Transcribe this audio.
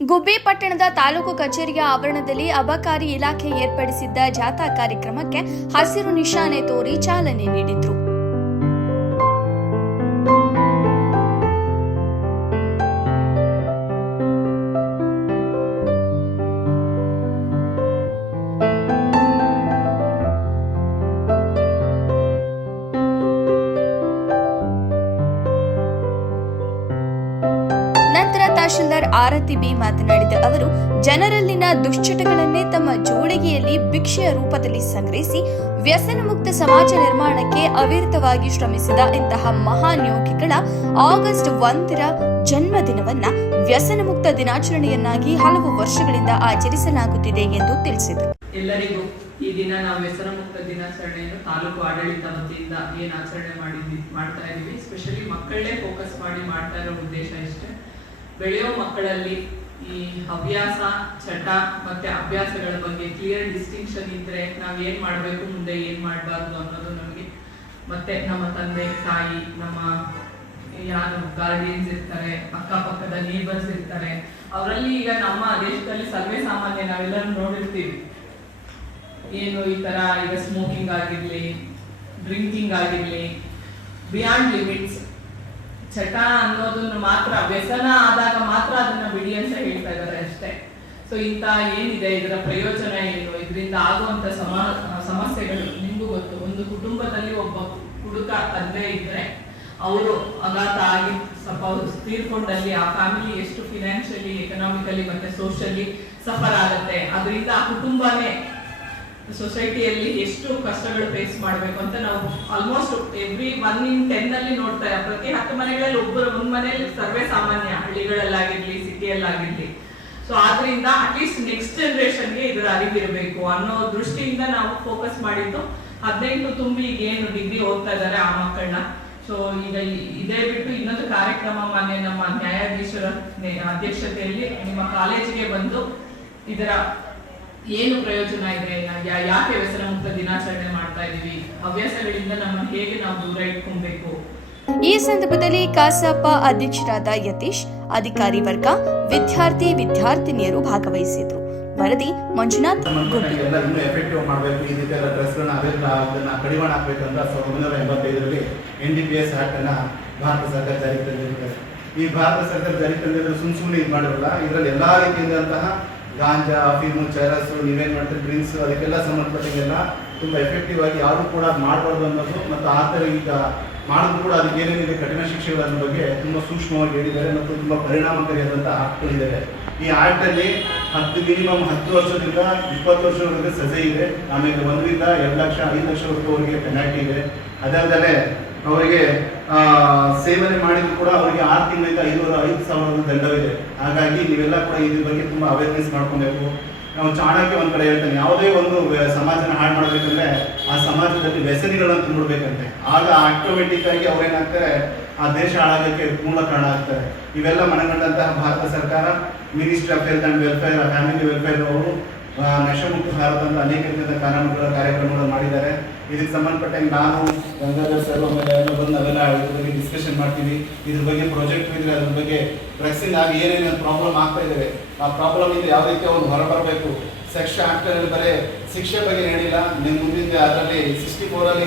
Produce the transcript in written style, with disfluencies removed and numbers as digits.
ಗುಬ್ಬಿ ಪಟ್ಟಣದ ತಾಲೂಕು ಕಚೇರಿಯ ಆವರಣದಲ್ಲಿ ಅಬಕಾರಿ ಇಲಾಖೆ ಏರ್ಪಡಿಸಿದ್ದ ಜಾಥಾ ಕಾರ್ಯಕ್ರಮಕ್ಕೆ ಹಸಿರು ನಿಶಾನೆ ತೋರಿ ಚಾಲನೆ ನೀಡಿದ್ರು. ನಂತರ ತಹಶೀಲ್ದಾರ್ ಆರತಿ ಬಿ ಮಾತನಾಡಿದ ಅವರು, ಜನರಲ್ಲಿನ ದುಶ್ಚಟಗಳನ್ನೇ ತಮ್ಮ ಜೋಳಿಗೆಯಲ್ಲಿ ಭಿಕ್ಷೆಯ ರೂಪದಲ್ಲಿ ಸಂಗ್ರಹಿಸಿ ವ್ಯಸನ ಮುಕ್ತ ಸಮಾಜ ನಿರ್ಮಾಣಕ್ಕೆ ಅವಿರತವಾಗಿ ಶ್ರಮಿಸಿದ ಇಂತಹ ಮಹಾನ್ ಯೋಗಿಗಳ ಆಗಸ್ಟ್ 1ರ ಜನ್ಮದಿನವನ್ನ ವ್ಯಸನ ಮುಕ್ತ ದಿನಾಚರಣೆಯನ್ನಾಗಿ ಹಲವು ವರ್ಷಗಳಿಂದ ಆಚರಿಸಲಾಗುತ್ತಿದೆ ಎಂದು ತಿಳಿಸಿದರು. ಎಲ್ಲರಿಗೂ ಈ ದಿನ ನಾವು ವ್ಯಸನ ಮುಕ್ತ ದಿನಾಚರಣೆಯನ್ನು ತಾಲೂಕು ಆಡಳಿತ ವತಿಯಿಂದ ಏನು ಆಚರಣೆ ಮಾಡ್ತಾ ಇದೀವಿ. ಸ್ಪೆಷಲಿ ಮಕ್ಕಳೇ ಫೋಕಸ್ ಮಾಡಿ ಮಾಡ್ತಾ ಇರೋ ಉದ್ದೇಶ ಇಷ್ಟೇ. ಬೆಳೆಯೋ ಮಕ್ಕಳಲ್ಲಿ ಈ ಹವ್ಯಾಸ, ಚಟ ಮತ್ತೆ ಅಭ್ಯಾಸಗಳ ಬಗ್ಗೆ ಕ್ಲಿಯರ್ ಡಿಸ್ಟಿಂಕ್ಷನ್ ಇದ್ರೆ ನಾವ್ ಏನ್ ಮಾಡ್ಬೇಕು, ಮುಂದೆ ಏನ್ ಮಾಡಬಾರ್ದು ಅನ್ನೋದು ನಮಗೆ, ಮತ್ತೆ ನಮ್ಮ ತಂದೆ ತಾಯಿ, ನಮ್ಮ ಯಾರು ಗಾರ್ಡಿಯನ್ಸ್ ಇರ್ತಾರೆ, ಅಕ್ಕಪಕ್ಕದ ನೇಬರ್ಸ್ ಇರ್ತಾರೆ, ಅವರಲ್ಲಿ ಈಗ ನಮ್ಮ ದೇಶದಲ್ಲಿ ಸರ್ವೇ ಸಾಮಾನ್ಯ ನಾವೆಲ್ಲರೂ ನೋಡಿರ್ತೀವಿ, ಏನು ಈ ತರ ಈಗ ಸ್ಮೋಕಿಂಗ್ ಆಗಿರ್ಲಿ, ಡ್ರಿಂಕಿಂಗ್ ಆಗಿರ್ಲಿ, ಬಿಯಾಂಡ್ ಲಿಮಿಟ್ಸ್, ಚಟ ಅನ್ನೋದನ್ನು ಮಾತ್ರ ವ್ಯಸನ ಆದಾಗ ಮಾತ್ರ ಅದನ್ನ ಬಿಡಿ ಅಂತ ಹೇಳ್ತಾ ಇದ್ದಾರೆ ಅಷ್ಟೇ. ಸೊ ಇಂತ ಏನಿದೆ, ಇದರ ಪ್ರಯೋಜನ ಏನು, ಇದರಿಂದ ಆಗುವಂತ ಸಮಸ್ಯೆಗಳು ನಿಮ್ಗೂ ಗೊತ್ತು. ಒಂದು ಕುಟುಂಬದಲ್ಲಿ ಒಬ್ಬ ಹುಡುಗ ತಂದೆ ಇದ್ರೆ ಅವರು ಅಘಾತ ಆಗಿ ಸಪೋಸ್ ತೀರ್ಕೊಂಡಲ್ಲಿ ಆ ಫ್ಯಾಮಿಲಿ ಎಷ್ಟು ಫಿನಾನ್ಷಿಯಲಿ, ಎಕನಾಮಿಕಲಿ ಮತ್ತೆ ಸೋಷಿಯಲಿ ಸಫರ್ ಆಗುತ್ತೆ. ಅದರಿಂದ ಆ ಕುಟುಂಬನೇ ಸೊಸೈಟಿಯಲ್ಲಿ ಎಷ್ಟು ಕಷ್ಟಗಳು ಫೇಸ್ ಮಾಡಬೇಕು ಅಂತ ನಾವು ಆಲ್ಮೋಸ್ಟ್ ಎವ್ರಿ 1 in 10 ಅಲ್ಲಿ ನೋಡ್ತಾ ಇದ್ದೀವಿ. ಪ್ರತಿ 10 ಮನೆಗಳಲ್ಲಿ ಒಂದ್ ಮನೆಯಲ್ಲಿ ಸರ್ವೇ ಸಾಮಾನ್ಯ, ಹಳ್ಳಿಗಳಲ್ಲಾಗಿರ್ಲಿ ಸಿಟಿಯಲ್ಲಾಗಿರ್ಲಿ. ಸೊ ಆದ್ರಿಂದ ಅಟ್ಲೀಸ್ಟ್ ನೆಕ್ಸ್ಟ್ ಜನರೇಷನ್ಗೆ ಇದರ ಅರಿವಿರಬೇಕು ಅನ್ನೋ ದೃಷ್ಟಿಯಿಂದ ನಾವು ಫೋಕಸ್ ಮಾಡಿದ್ದು 18 ತುಂಬಿ ಈಗ ಏನು ಡಿಗ್ರಿ ಓದ್ತಾ ಇದ್ದಾರೆ ಆ ಮಕ್ಕಳನ್ನ. ಸೊ ಈಗ ಇದೇ ಬಿಟ್ಟು ಇನ್ನೊಂದು ಕಾರ್ಯಕ್ರಮ ಮಾನ್ಯ ನಮ್ಮ ನ್ಯಾಯಾಧೀಶರ ಅಧ್ಯಕ್ಷತೆಯಲ್ಲಿ ನಿಮ್ಮ ಕಾಲೇಜಿಗೆ ಬಂದು ಇದರ ಏನು ಪ್ರಯೋಜನ ಇದೆ, ಯಾಕೆ ವ್ಯಸನ ಮುಕ್ತ ದಿನಾಚರಣೆ ಮಾಡ್ತಾ ಇದೀವಿ, ಹವ್ಯಾಸಗಳಿಂದ ನಮ್ಮನ್ನು ಹೇಗೆ ನಾವು ದೂರ ಇಟ್ಕೊಬೇಕು. ಈ ಸಂದರ್ಭದಲ್ಲಿ ಕಸಾಪ ಅಧ್ಯಕ್ಷರಾದ ಯತೀಶ್, ಅಧಿಕಾರಿ ವರ್ಗ, ವಿದ್ಯಾರ್ಥಿನಿಯರು ಭಾಗವಹಿಸಿದ್ರು. ವರದಿ ಮಂಜುನಾಥ್. ಎಫೆಕ್ಟಿವ್ ಮಾಡಬೇಕು, ಈ ರೀತಿಯ ಡ್ರಗ್ಸ್ಗಳನ್ನ ಕಡಿವಾಣ ಹಾಕಬೇಕು ಅಂತ 1985ರಲ್ಲಿ NDPS ಆಕ್ಟ್ ಅನ್ನ ಭಾರತ ಸರ್ಕಾರ ಜಾರಿಗೆ ತಂದಿದ್ದಾರೆ. ಈ ಭಾರತ ಸರ್ಕಾರ ಜಾರಿಗೆ ತಂದಿದ್ದು ಸುಮ್ಮನೆ ಇದು ಮಾಡಿರಲ್ಲ. ಇದರಲ್ಲಿ ಎಲ್ಲಾ ರೀತಿಯಾದಂತಹ ಗಾಂಜಾ, ಅಫೀಮು, ಚರಸು, ನೀವೇನ್ ಮಾಡ್ತೀರಿ ಡ್ರಿಂಕ್ಸ್, ಅದಕ್ಕೆಲ್ಲ ಸಂಬಂಧಪಟ್ಟಂಗೆಲ್ಲ ತುಂಬಾ ಎಫೆಕ್ಟಿವ್ ಆಗಿ ಯಾರು ಕೂಡ ಮಾಡಬಾರ್ದು ಅನ್ನೋದು, ಮತ್ತು ಆ ಥರ ಈಗ ಮಾಡಿದ್ರು ಕೂಡ ಅದಕ್ಕೆ ಏನೇನಿದೆ ಕಠಿಣ ಶಿಕ್ಷೆಗಳ ಬಗ್ಗೆ ತುಂಬಾ ಸೂಕ್ಷ್ಮವಾಗಿ ಹೇಳಿದ್ದಾರೆ ಮತ್ತು ತುಂಬಾ ಪರಿಣಾಮಕಾರಿಯಾದಂತಹ ಆಕ್ಟ್ಗಳಿದ್ದಾರೆ. ಈ ಆಕ್ಟ್ ಅಲ್ಲಿ ಮಿನಿಮಮ್ 10 ವರ್ಷದಿಂದ 20 ವರ್ಷದವರೆಗೆ ಸಜೆ ಇದೆ. ಆಮೇಲೆ 1 ರಿಂದ 2 ಲಕ್ಷ 5 ಲಕ್ಷವರೆಗೆ ಪೆನಾಲ್ಟಿ ಇದೆ. ಅದಲ್ಲದೆ ಅವರಿಗೆ ಸೇವನೆ ಮಾಡಿದ್ರು ಕೂಡ ಅವರಿಗೆ 6 ತಿಂಗಳಿಂದ 5,000 ದಂಡವಿದೆ. ಹಾಗಾಗಿ ನೀವೆಲ್ಲ ಕೂಡ ಇದ್ರ ಬಗ್ಗೆ ತುಂಬಾ ಅವೇರ್ನೆಸ್ ಮಾಡ್ಕೊಬೇಕು. ನಾವು ಚಾಣಕ್ಯ ಒಂದ್ ಕಡೆ ಹೇಳ್ತಾನೆ, ಯಾವುದೇ ಒಂದು ಸಮಾಜನ ಹಾಳು ಮಾಡ್ಬೇಕಂದ್ರೆ ಆ ಸಮಾಜದಲ್ಲಿ ವ್ಯಸನಿಗಳನ್ನು ತುಂಬಿಡ್ಬೇಕಂತೆ. ಆಗ ಆಟೋಮೆಟಿಕ್ ಆಗಿ ಅವ್ರೇನಾಗ್ತಾರೆ, ಆ ದೇಶ ಹಾಳಾಗಕ್ಕೆ ಮೂಲ ಕಾರಣ ಆಗ್ತಾರೆ. ಇವೆಲ್ಲ ಮನಗಂಡಂತಹ ಭಾರತ ಸರ್ಕಾರ, ministry of health and welfare, family welfare ಅವರು ನಶಮುಕ್ತ ಭಾರತ ಅಂತ ಅನೇಕ ರೀತಿಯ ಕಾರ್ಯಕ್ರಮಗಳು ಮಾಡಿದ್ದಾರೆ. ಇದಕ್ಕೆ ಸಂಬಂಧಪಟ್ಟಂಗೆ ನಾನು, ಗಂಗಾಧರ್ ಸರ್ ಆಮೇಲೆ ಎಲ್ಲ ಬಂದು ನಾವೆಲ್ಲ ಇದ್ರ ಬಗ್ಗೆ ಡಿಸ್ಕಷನ್ ಮಾಡ್ತೀವಿ. ಇದ್ರ ಬಗ್ಗೆ ಪ್ರಾಜೆಕ್ಟ್ ಇದ್ರೆ ಅದ್ರ ಬಗ್ಗೆ ಡ್ರಗ್ಸಿಂಗ್ ಆಗಿ ಏನೇನು ಪ್ರಾಬ್ಲಮ್ ಆಗ್ತಾ ಇದ್ದಾರೆ, ಆ ಪ್ರಾಬ್ಲಮ್ ಇಂದ ಯಾವ ರೀತಿ ಅವ್ರು ಹೊರಬರಬೇಕು. ಸೆಕ್ಷನ್ ಆಕ್ಟ್ ಅಲ್ಲಿ ಬರೀ ಶಿಕ್ಷೆ ಬಗ್ಗೆ ಹೇಳಿಲ್ಲ, ನಿಮ್ಮ ಮುಂದಿನ ಅದರಲ್ಲಿ 64 ಅಲ್ಲಿ